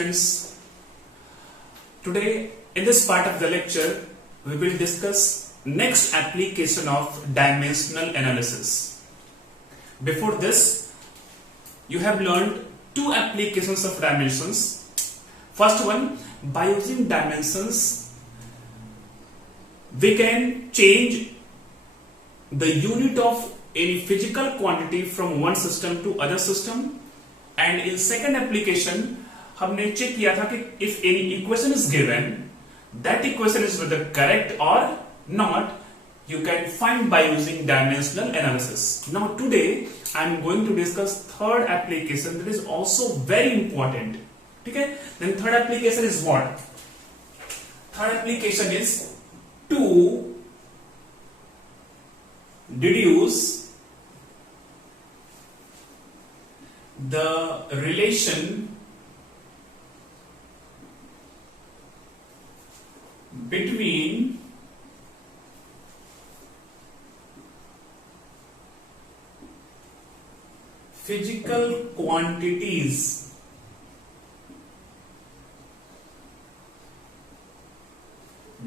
students. Today in this part of the lecture we will discuss next application of dimensional analysis. Before this you have learned two applications of dimensions. First one, by using dimensions we can change the unit of any physical quantity from one system to other system. And in second application हमने check किया था कि if any equation is given, that equation is whether correct or not, you can find by using dimensional analysis. Now today I am going to discuss third application that is also very important. Okay? Then third application is what? Third application is to deduce the relation between physical quantities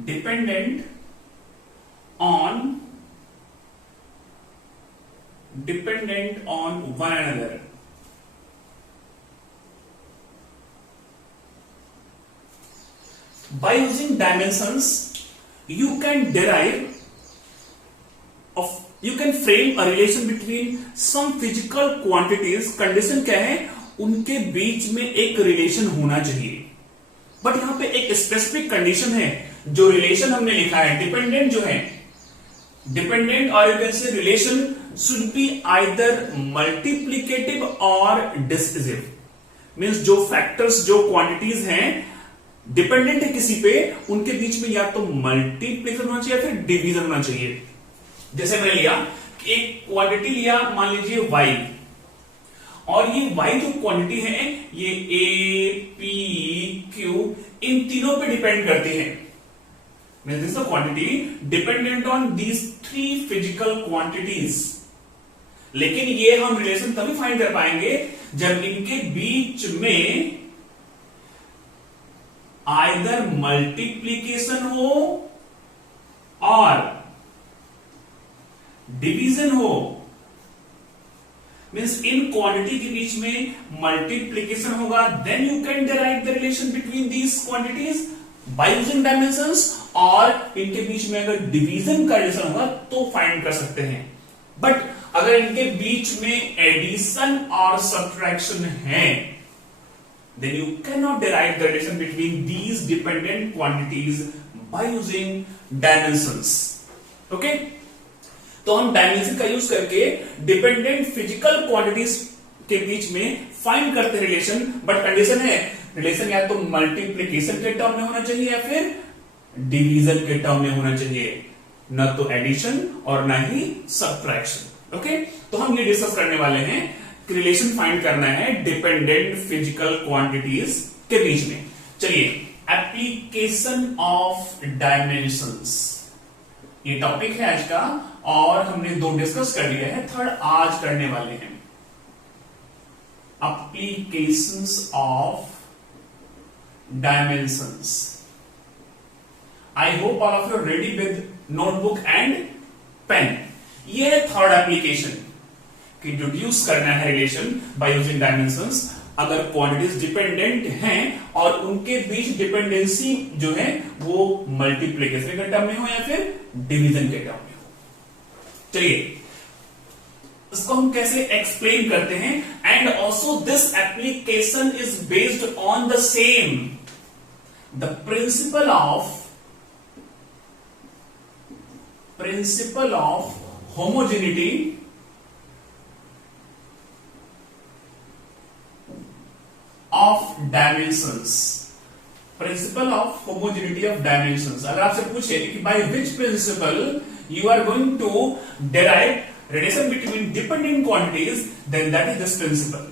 dependent on one another. By using dimensions, you can frame a relation between some physical quantities. Condition क्या है? उनके बीच में एक relation होना चाहिए. But यहां पे एक स्पेसिफिक कंडीशन है. जो रिलेशन हमने लिखा है डिपेंडेंट जो है, डिपेंडेंट और you can say relation should be either multiplicative और डिविजिव. मींस जो फैक्टर्स, जो क्वांटिटीज हैं डिपेंडेंट है किसी पे, उनके बीच में या तो मल्टीप्लिकेशन होना चाहिए या फिर डिवीजन होना चाहिए. जैसे मैंने लिया कि एक क्वांटिटी लिया, मान लीजिए y, और ये y जो क्वांटिटी है ये a, p, q इन तीनों पे डिपेंड करती है. Means this the quantity dependent on these three physical quantities. लेकिन ये हम रिलेशन तभी फाइंड कर पाएंगे जब इनके बीच में आइदर मल्टीप्लीकेशन हो और डिवीजन हो. मींस इन क्वांटिटी के बीच में मल्टीप्लीकेशन होगा, then you can derive the relation between these quantities by using dimensions, और इनके बीच में अगर डिवीजन का रिलेशन होगा तो फाइंड कर सकते हैं. बट अगर इनके बीच में एडिशन और सब्ट्रैक्शन है, then you cannot derive the relation between these dependent quantities by using dimensions. Okay? तो हम डायमेंशन का यूज करके डिपेंडेंट फिजिकल क्वांटिटीज के बीच में फाइंड करते हैं रिलेशन. बट कंडीशन है रिलेशन या तो मल्टीप्लिकेशन के टर्म में होना चाहिए या फिर डिवीजन के टर्म में होना चाहिए, न तो एडिशन और न ही सब्ट्रैक्शन. ओके? तो हम ये डिस्कस करने वाले हैं, रिलेशन फाइंड करना है डिपेंडेंट फिजिकल क्वांटिटीज के बीच में. चलिए, एप्लीकेशन ऑफ डायमेंशंस ये टॉपिक है आज का, और हमने दो डिस्कस कर लिया है, थर्ड आज करने वाले हैं. Applications of dimensions. I hope all of you ready with notebook and pen. ये है थर्ड एप्लीकेशन कि डिड्यूस करना है रिलेशन बाय यूजिंग डायमेंशंस. अगर क्वांटिटीज डिपेंडेंट हैं और उनके बीच डिपेंडेंसी जो है वो मल्टीप्लिकेशन के टर्म में हो या फिर डिवीजन के टर्म में हो. चलिए, इसको हम कैसे एक्सप्लेन करते हैं. And also this application is based on the same the principal of homogeneity of dimensions. Principle of homogeneity of dimensions. अगर आपसे पूछे कि by which principle you are going to derive relation between dependent quantities, then that is this principle.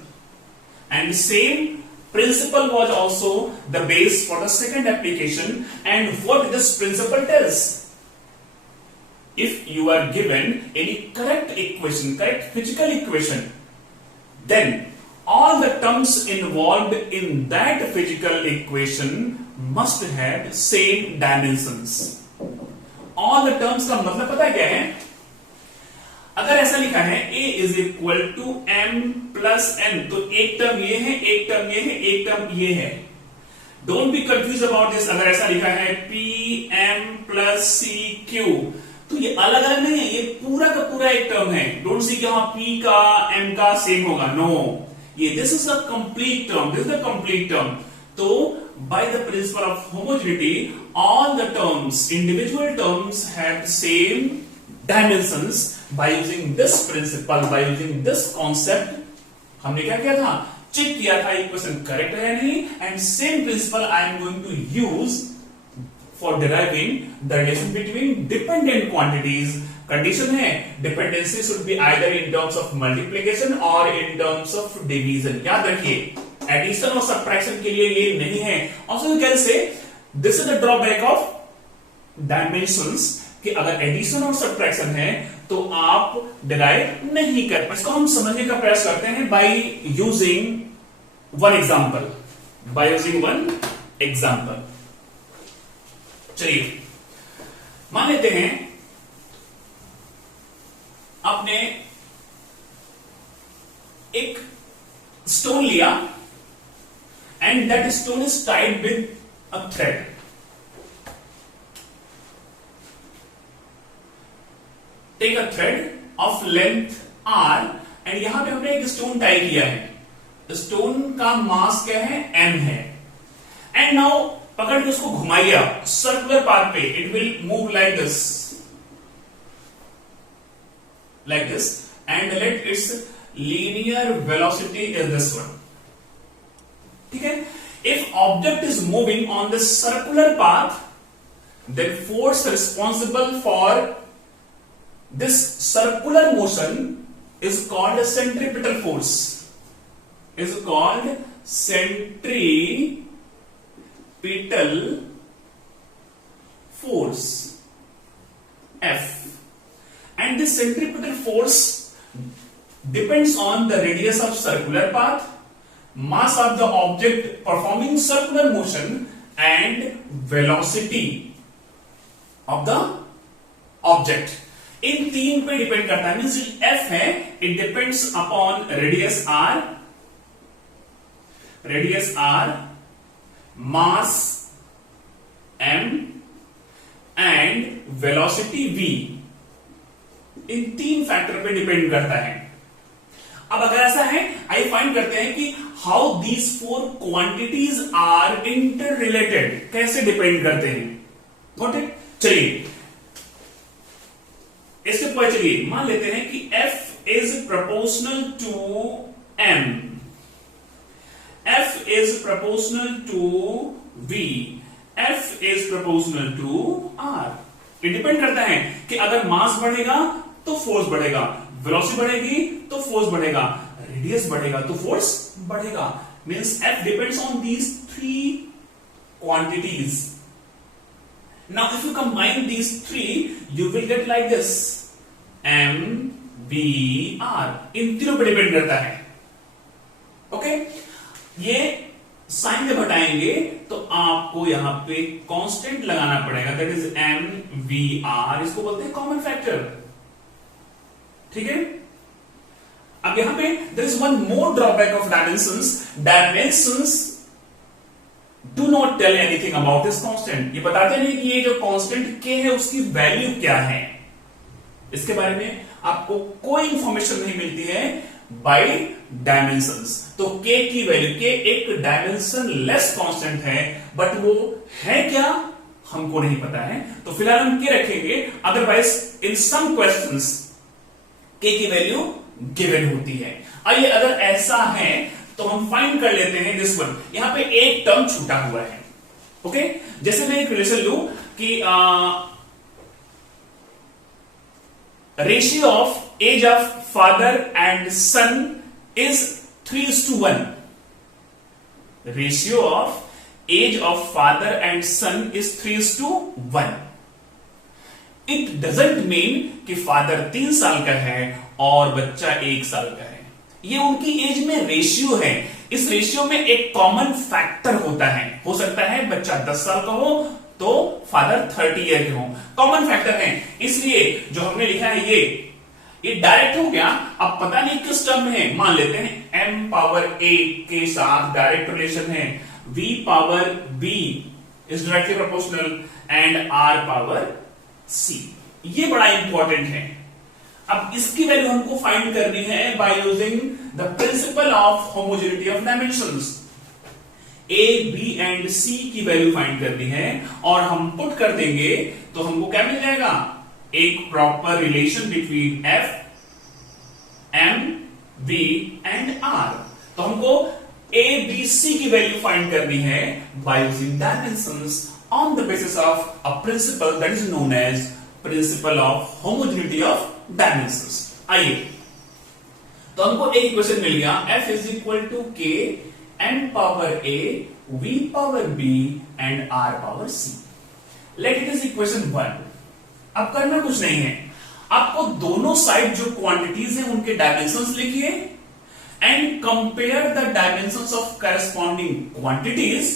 And same principle was also the base for the second application. And what this principle tells? If you are given any correct equation, correct physical equation, then all the terms involved in that physical equation must have same dimensions. all the terms का मतलब पता है क्या है? अगर ऐसा लिखा है a is equal to m plus n, तो एक टर्म ये है, एक टर्म ये है, एक टर्म ये है. Don't be confuse about this. अगर ऐसा लिखा है p m plus c q, तो ये अलग अलग नहीं है, ये पूरा का पूरा एक टर्म है. डोंट सी कि हाँ p का m का सेम होगा. नो, ये this is the complete term, this is the complete term. तो by the principle of homogeneity, all the terms, individual terms have same dimensions. By using this principle, by using this concept, हमने क्या किया था? Check किया था equation correct है नहीं. And same principle I am going to use for deriving the relation between dependent quantities. Condition है dependency should be either in terms of multiplication और इन टर्म्स ऑफ डिवीजन. याद रखिए, addition और subtraction के लिए ये नहीं है. Also you can say this is the drawback of dimensions, कि अगर एडिशन और सब्ट्रैक्शन है तो आप डिराइव नहीं कर पाए. इसको हम समझने का प्रयास करते हैं by using one example. By using one example, चलिए मान लेते हैं आपने एक स्टोन लिया and that stone is tied with a thread. Take a thread of length r and यहां पे हमने एक स्टोन टाई किया है. स्टोन का मास क्या है? m है. एंड नाउ पकड़ के उसको घुमाइए आप सर्कुलर पाथ पे. It will move like this and let its linear velocity is this one. ठीक है. If object is moving on the circular path, then force responsible for this circular motion is called a centripetal force. Is called centripetal force, F. And this centripetal force depends on the radius of circular path, mass of the object performing circular motion, and velocity of the object. इन तीन पे depend करता है. Means F है, it depends upon radius r, mass m and velocity v. इन तीन factor पे depend करता है. अब अगर ऐसा है, आई फाइंड करते हैं कि how these four quantities are inter related. कैसे डिपेंड करते हैं? Got it. चलिए इसके पता चलिए मान लेते हैं कि F is proportional to M, F is proportional to V, F is proportional to R. ये डिपेंड करता है कि अगर मास बढ़ेगा तो फोर्स बढ़ेगा, वेलोसिटी बढ़ेगी तो फोर्स बढ़ेगा, रेडियस बढ़ेगा तो फोर्स बढ़ेगा. Means F depends on these three quantities. Now if you combine these three, you will get like this, M, V, R. इन तीनों पे डिपेंड करता है. ओके. ये साइन जब हटाएंगे तो आपको यहां पे कांस्टेंट लगाना पड़ेगा, that is M, V, R. इसको बोलते हैं कॉमन फैक्टर. ठीक है. अब यहां पे there is one more drawback of dimensions. Dimensions do not tell anything about this constant. ये बताते नहीं कि ये जो कांस्टेंट k है उसकी वैल्यू क्या है. इसके बारे में आपको कोई इंफॉर्मेशन नहीं मिलती है बाय डायमेंशंस. तो k की वैल्यू, k एक डायमेंशन लेस कांस्टेंट है, बट वो है क्या हमको नहीं पता है. तो फिलहाल हम k रखेंगे. Otherwise in some questions k की वैल्यू गिवन होती है. आइए अगर ऐसा है तो हम फाइंड कर लेते हैं दिस वन. यहां पे एक टर्म छूटा हुआ है. ओके. जैसे मैं एक रिलेशन लू कि ratio of age of father and son is 3:1. Ratio of age of father and son is 3:1. It doesn't mean कि फादर 3 साल का है और बच्चा 1 साल का है. ये उनकी एज में रेशियो है। इस रेशियो में एक कॉमन फैक्टर होता है, हो सकता है बच्चा 10 साल का हो तो फादर 30 ईयर के हो, कॉमन फैक्टर है। इसलिए जो हमने लिखा है ये डायरेक्ट हो गया। अब पता नहीं किस टर्म में है, मान लेते हैं m पावर a के साथ डायरेक्ट रिलेशन है, v power b is directly proportional and r power c। ये बड़ा इंपॉर्टेंट है। अब इसकी वैल्यू हमको फाइंड करनी है by using the principal of homogeneity of dimensions. a b and c की वैल्यू फाइंड करनी है और हम पुट कर देंगे तो हमको क्या मिल जाएगा, एक proper relation between f m b and r। तो हमको a b c की वैल्यू फाइंड करनी है by using dimensions on the basis of a principle that is known as principle of homogeneity of dimensions. आइए, तो हमको एक इक्वेशन मिल गया, f is equal to k m power a v power b and r power c। Let it is equation 1। अब करना कुछ नहीं है, आपको दोनों साइड जो क्वांटिटीज हैं उनके डायमेंशंस लिखिए and compare the dimensions of corresponding quantities,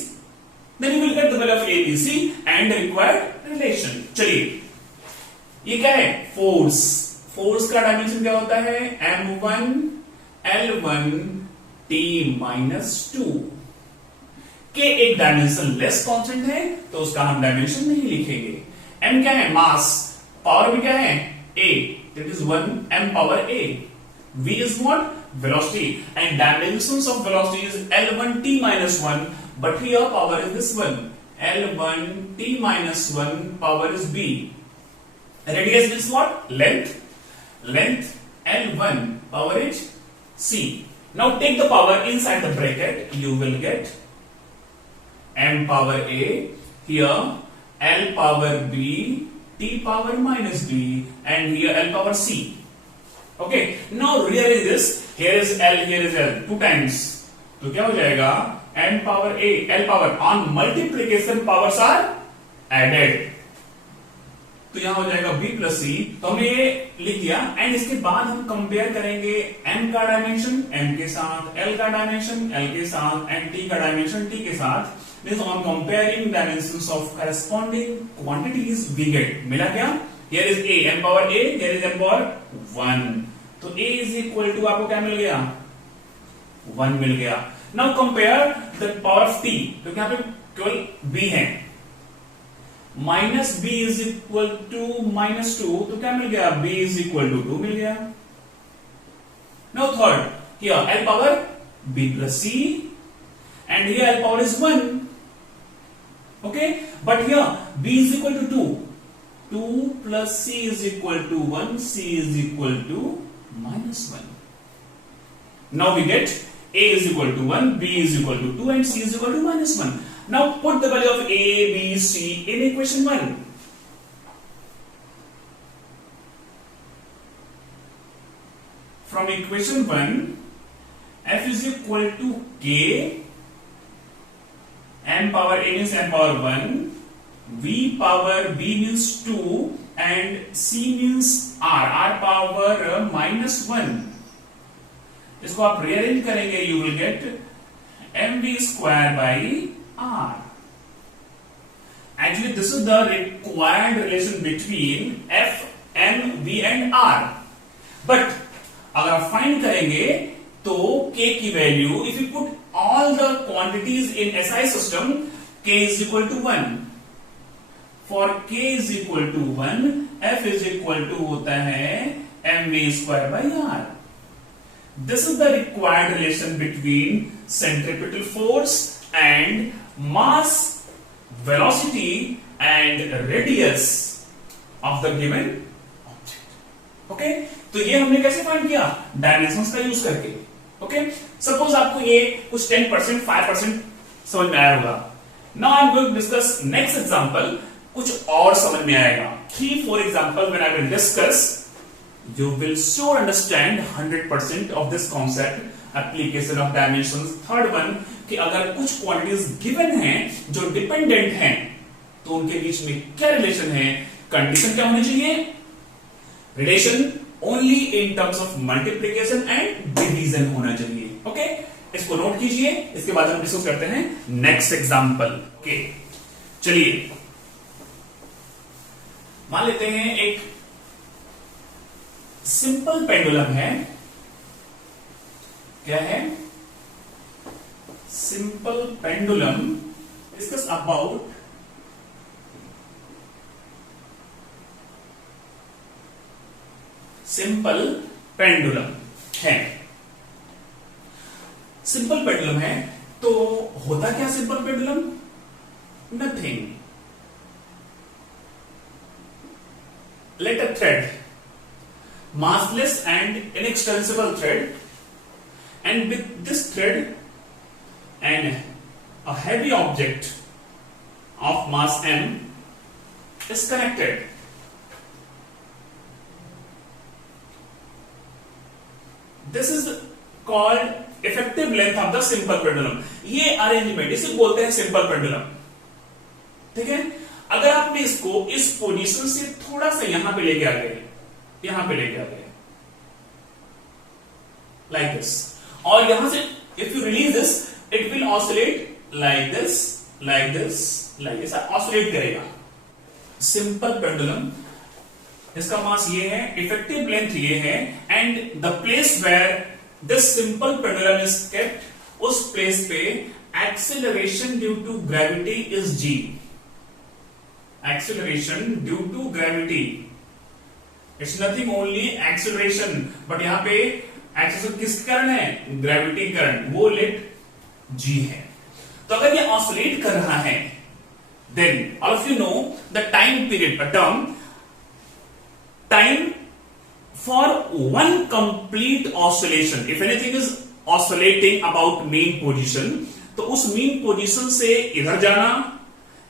then you will get the value of a b c and required relation. चलिए, ये क्या है, फोर्स। फोर्स का डायमेंशन क्या होता है, m1 l1 t माइनस 2। के एक डायमेंशन लेस कांस्टेंट है तो उसका हम डायमेंशन नहीं लिखेंगे। m क्या है, मास। पावर में क्या है, a, that is 1 m power a। v is what, velocity, and dimensions of velocity is l1 t minus 1, but here power is this one, l1 t minus 1 power is b। Radius is what, length, length l1 power is c। Now take the power inside the bracket, you will get m power a, here l power b, t power minus b, and here l power c। Okay, now rearrange this, here is l, here is l, 2 times, तो क्या हो जाएगा, m power a, l power, on multiplication powers are added, तो यहां हो जाएगा b plus c। तो हमने ये लिख दिया एंड इसके बाद हम कंपेयर करेंगे m का डायमेंशन m के साथ, l का डायमेंशन l के साथ एंड t का डायमेंशन t के साथ। Means on comparing dimensions of corresponding quantities we get, मिला क्या, here is a, m power a, here is m power 1, तो a is equal to आपको क्या मिल गया, 1 मिल गया। Now compare the power of t, तो यहाँ पे केवल b है, minus b is equal to minus 2, तो क्या मिल गया, b इज इक्वल टू 2 मिल गया। Now third, here l power b plus c and here l power is 1, okay, but here b is equal to 2 plus c is equal to 1, c is equal to minus 1। Now we get a is equal to 1, b is equal to 2 and c is equal to minus 1। Now put the value of a, b, c in equation 1। From equation 1, f is equal to k, m power a means m power 1, v power b means 2 and c means r power minus 1। इसको आप rearrange करेंगे, you will get mv square by r। Actually this is the required relation between f, m, v and r, but अगर आप find करेंगे तो k की value, if you put all the quantities in SI system, k is equal to 1। For k is equal to 1, f is equal to होता है mv square by r। This is the required relation between centripetal force and mass, velocity and radius of the given object। Okay, तो ये हमने कैसे find किया, dimensions का use करके। Okay, suppose आपको ये कुछ 10%, 5% समझ में आया होगा। Now I am going to discuss next example, कुछ और समझ में आएगा। 3-4 example when I will discuss, you will sure understand 100% of this concept application of dimensions। Third one, कि अगर कुछ क्वांटिटीज गिवन हैं जो डिपेंडेंट हैं तो उनके बीच में क्या रिलेशन है, कंडीशन क्या होनी चाहिए, relation only in terms of multiplication and division होना चाहिए। ओके, इसको नोट कीजिए। इसके बाद हम डिस्कस करते हैं नेक्स्ट एग्जांपल। ओके, चलिए मान लेते हैं एक सिंपल पेंडुलम है। क्या है? Simple pendulum. Discuss about simple pendulum है। सिंपल पेंडुलम है तो होता क्या simple pendulum? Nothing. Let a thread, massless and inextensible thread, and with this thread and a heavy object of mass m is connected. This is called effective length of the simple pendulum. ये arrangement इसे बोलते हैं simple pendulum. ठीक है, अगर आपने इसको इस पोजीशन से थोड़ा सा यहां पे लेके आ गए, यहां पे लेके आ गए लाइक दिस, और यहां से if you release this it will oscillate like this, like this, like this, oscillate करेगा। सिंपल पेंडुलम, इसका मास ये है, इफेक्टिव लेंथ ये है, and the place where this simple pendulum is kept, उस प्लेस पे acceleration due to gravity is g। Acceleration due to gravity, it's nothing only acceleration, but यहां पे acceleration किस कारण है? ग्रेविटी कारण, वो लेट g है। तो अगर ये ऑसिलेट कर रहा है, then all of you know the time period, a term, time for one complete oscillation, if anything is oscillating about mean position, तो उस mean position से इधर जाना,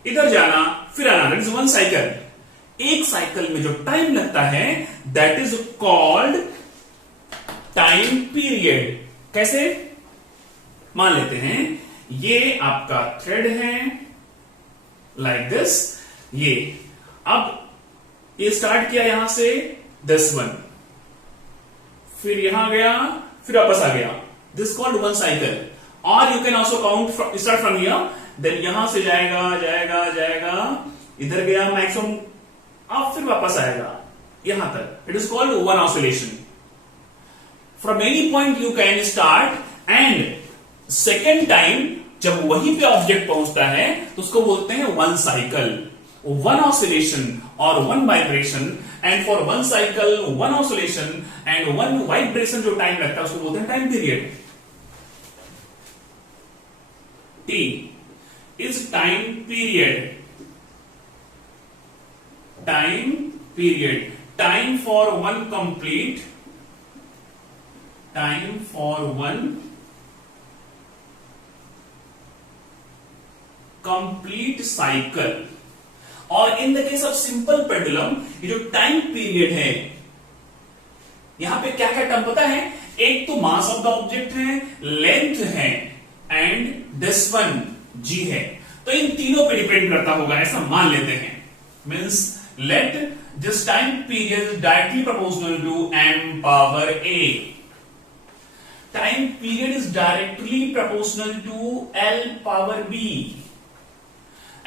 इधर जाना, फिर आना, दैट इज वन साइकिल। एक साइकिल में जो टाइम लगता है that is called time period. कैसे? मान लेते हैं ये आपका थ्रेड है लाइक दिस, ये अब ये स्टार्ट किया यहां से दिस वन, फिर यहां गया, फिर वापस आ गया, दिस कॉल्ड वन साइकिल। और you can also count start from here, then यहां से जाएगा जाएगा जाएगा, इधर गया मैक्सिमम, अब फिर वापस आएगा यहां तक। It is called one oscillation. From any point you can start, and second time जब वहीं पे ऑब्जेक्ट पहुंचता है तो उसको बोलते हैं वन साइकिल, वन ऑसिलेशन और one vibration. And for one cycle, one oscillation and one vibration जो टाइम लगता है उसको बोलते हैं time period. T is time period. Time period. Time for one complete. Time for one complete cycle. और in the case of simple pendulum, ये जो time period है, यहां पे क्या क्या टर्म पता है? एक तो मास ऑफ द ऑब्जेक्ट है, लेंथ है, एंड दिस वन g है। तो इन तीनों पे डिपेंड करता होगा, ऐसा मान लेते हैं। Means let this time period directly proportional to m power a। Time period is directly proportional to l power b,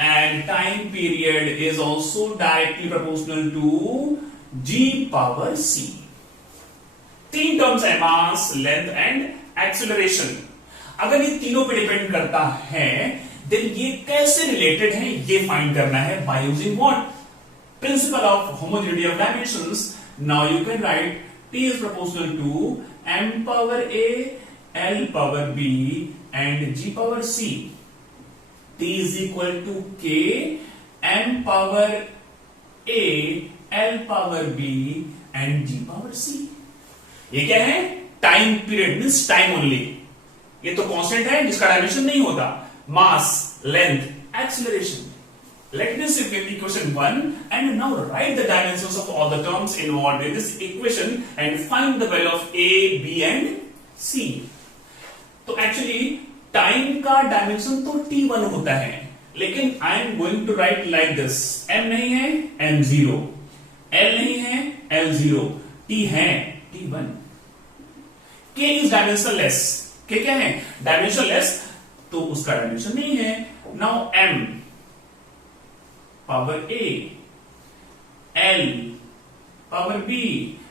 and time period is also directly proportional to g power c। तीन terms है, mass, length and acceleration. अगर ये तीनों पे depend करता है then ये कैसे रिलेटेड है ये फाइंड करना है by using what? Principal of homogeneity of dimensions. Now you can write T is proportional to m power a, l power b and g power c. T is equal to k m power a, l power b and g power c. ये क्या है? Time period means time only. ये तो constant है जिसका dimension नहीं होता। Mass, length, acceleration. Let me see equation 1 and now write the dimensions of all the terms involved in this equation and find the value of a, b and c. तो actually time का dimension तो t1 होता है, लेकिन I am going to write like this. m नहीं है m0, l नहीं है l0, t है t1, k is dimensionless, k क्या है डायमेंशनलेस, तो उसका डायमेंशन नहीं है। Now m power a, l power b,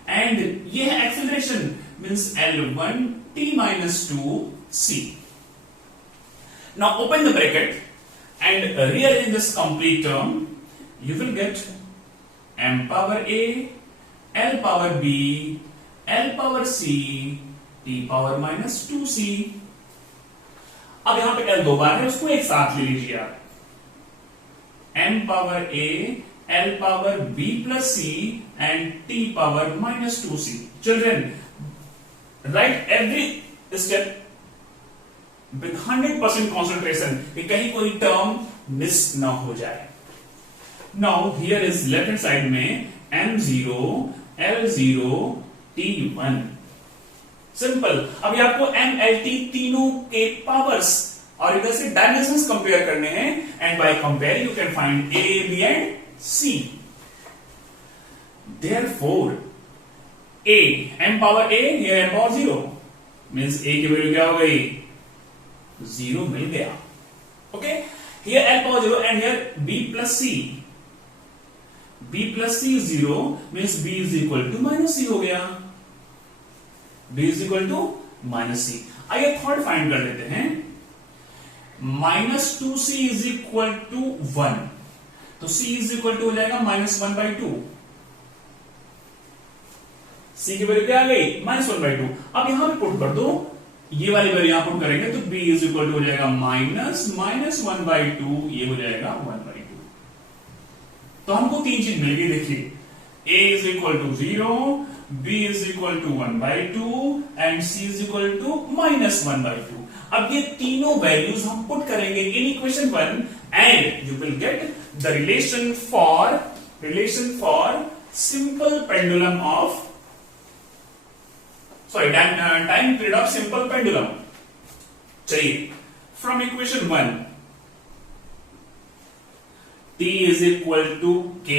and ये है acceleration means l1 t minus 2 c। Now open the bracket and rearrange this complete term. You will get m power a, l power b, l power c, t power minus 2c। अब यहां पे l दो बार है, उसको एक साथ ले लीजिए आप। m power a, l power b plus c and t power minus 2c। Children, write every step with 100% concentration कि कहीं कोई टर्म मिस ना हो जाए। Now here is left hand side में m0, l0, t1। सिंपल। अभी आपको m, l, t तीनों के पावर्स और इधर से डायमेंशंस कंपेयर करने हैं, and by comparing you can find a, b and c। Therefore a, m power a, here m power 0 means a की वैल्यू क्या हो गई 0 मिल गया। Okay, here l power 0 and here b plus c, b plus c 0 means b is equal to minus c हो गया, b is equal to minus c। आइए third find कर लेते हैं। minus 2c is equal to 1, तो c is equal to हो जाएगा minus 1/2। c की वैल्यू क्या आ गई -1/2। अब यहां पे पुट कर दो, ये वाली वैल्यू यहां पुट करेंगे तो b इज इक्वल टू हो जाएगा -1/2, ये हो जाएगा 1/2। तो हमको तीन चीज मिल गई, देखिए a is equal to 0, b is equal to 1/2 and c is equal to -1/2। अब ये तीनों वैल्यूज हम पुट करेंगे in equation 1 and you will get the relation for simple pendulum of time period of simple pendulum. चलिए, from equation 1 t is equal to k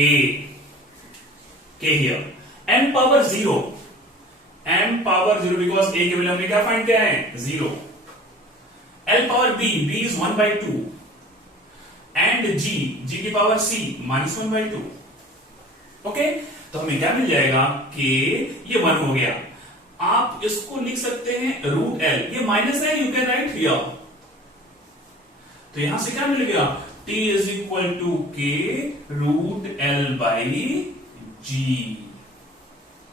here, m power 0 because a की value हमने क्या find किया है 0, l power b is 1/2 and g की power c -1/2। Okay, तो हमें क्या मिल जाएगा k, ये 1 हो गया। आप इसको लिख सकते हैं रूट एल, ये माइनस है, यू कैन राइट हियर। तो यहां से क्या मिल गया t इज इक्वल टू के रूट एल बाई जी,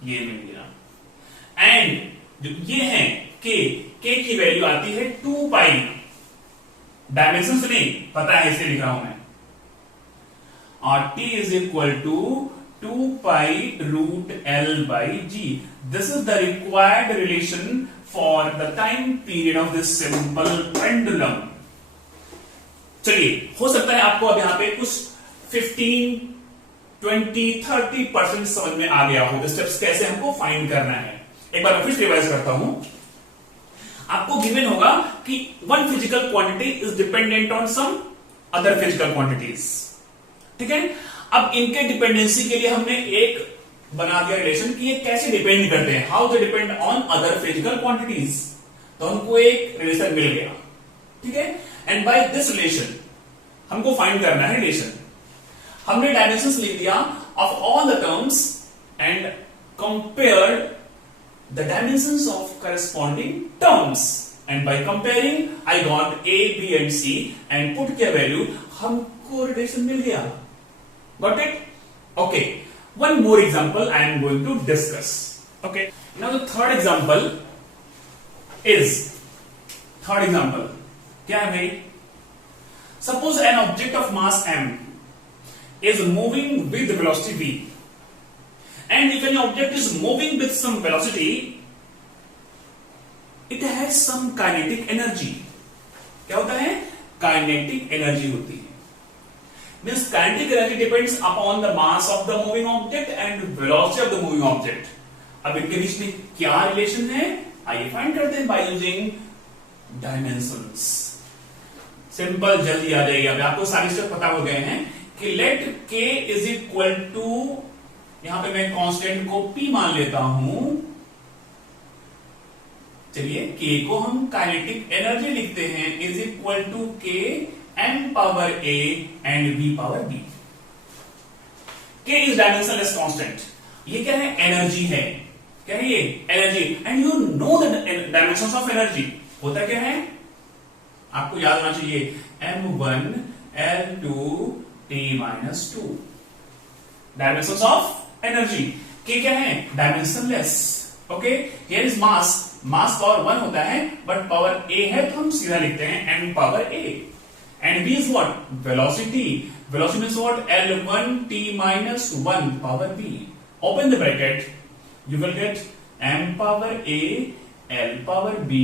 ये मिल गया। एंड जो ये है k की वैल्यू आती है 2 पाई, डायमेंशन से नहीं पता है इसलिए लिख रहा हूं मैं, और t is equal to 2 pi root L by G. This is the required relation for the time period of this simple pendulum. चलिए, हो सकता है आपको अब यहां पे कुछ 15, 20, 30% समझ में आ गया हो स्टेप्स कैसे हमको फाइंड करना है। एक बार फिर रिवाइज करता हूं। आपको गिवन होगा कि one physical quantity is dependent on some other physical quantities, ठीक है। अब इनके डिपेंडेंसी के लिए हमने एक बना दिया रिलेशन कि ये कैसे डिपेंड करते हैं, how they depend on other physical quantities. तो हमको एक रिलेशन मिल गया, ठीक है। एंड बाय दिस रिलेशन हमको फाइंड करना है रिलेशन। हमने डायमेंशंस लिख दिया of all the terms and compared the dimensions of corresponding terms, and by comparing I got a, b and c and put के वैल्यू, हमको रिलेशन मिल गया। Got it? Okay. One more example I am going to discuss. Okay. Now the third example क्या है भाई? Suppose an object of mass m is moving with velocity v, and if any object is moving with some velocity, it has some kinetic energy. क्या होता है? Kinetic energy होती है। Means kinetic energy depends upon the mass of the moving object and velocity of the moving object. अब इनके बीच में क्या relation है, आइए फाइंड करते हैं बाय यूजिंग डायमेंशंस। सिंपल, जल्दी आ जाएगी। अब आपको सारी स्टेप पता हो गए हैं कि let k is equal to यहां पे मैं कांस्टेंट को P मान लेता हूं। चलिए K को हम काइनेटिक एनर्जी लिखते हैं is equal to K m power A and V power B। K is dimensionless constant. ये क्या है? एनर्जी है। क्या है ये? Energy. And you know the dimensions of energy. होता क्या है? आपको याद होना चाहिए m1 l2 t-2 dimensions of energy. K क्या है? Dimensionless. Okay, here is mass. Mass power 1 होता है बट पावर A है तो हम सीधा लिखते हैं m power A। And V is what? Velocity. Velocity means what? L1 t-1 power B. Open the bracket. You will get m power A, L power B,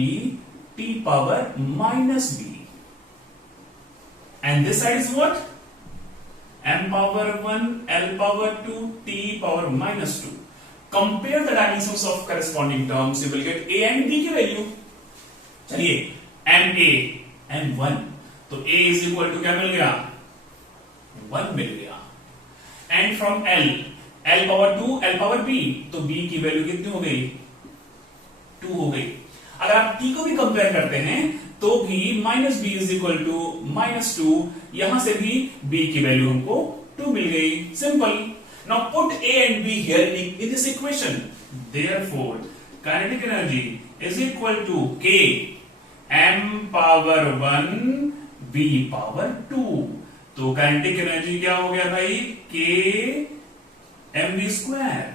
t power minus B. And this side is what? M power 1, L power 2, t power minus 2. Compare the dimensions of corresponding terms. You will get A and B की value. चलिए m A, m1. तो A is equal to क्या मिल गया? 1 मिल गया। And from L, L power 2, L power B, तो B की value कितनी हो गई? 2 हो गई। अगर आप T को भी कंपेयर करते हैं तो भी minus B is equal to -2, यहां से भी B की वैल्यू हमको 2 मिल गई। Simple. Now put A and B here in this equation. Therefore kinetic energy is equal to K m power 1 B power 2। तो काइनेटिक एनर्जी क्या हो गया भाई? K mv square.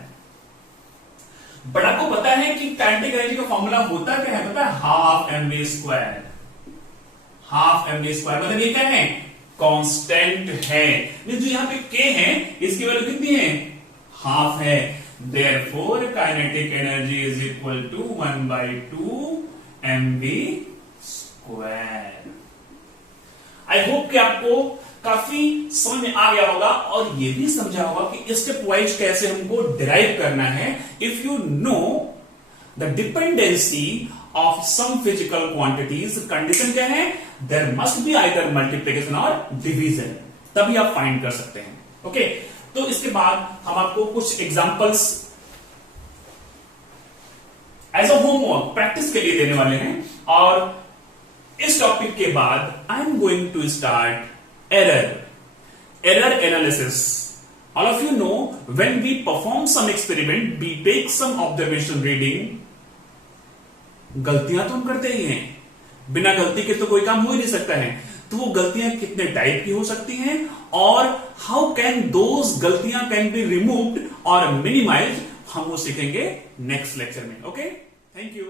बट आपको पता है कि काइनेटिक एनर्जी का फॉर्मूला होता क्या है? पता है? Half mv square. Half mv square मतलब ये क्या है? कांस्टेंट है। जो यहां पे K है इसकी वैल्यू कितनी है? हाफ है। Therefore kinetic energy is equal to 1/2 mv square. I hope कि आपको काफी समझ में आ गया होगा और ये भी समझा होगा कि स्टेप वाइज कैसे हमको डिराइव करना है। If you know the dependency of some physical quantities, condition क्या है? There must be either multiplication और डिवीजन, तभी आप फाइंड कर सकते हैं। ओके, तो इसके बाद हम आपको कुछ examples as a homework practice के लिए देने वाले हैं। और इस टॉपिक के बाद I am going to start error analysis. All of you know when we perform some experiment, we take some observation reading. गलतियां तो हम करते ही हैं, बिना गलती के तो कोई काम हो ही नहीं सकता है। तो वो गलतियां कितने टाइप की हो सकती हैं और हाउ कैन दोज गलतियां कैन बी रिमूव्ड और मिनिमाइज्ड, हम वो सीखेंगे नेक्स्ट लेक्चर में। Okay, thank you.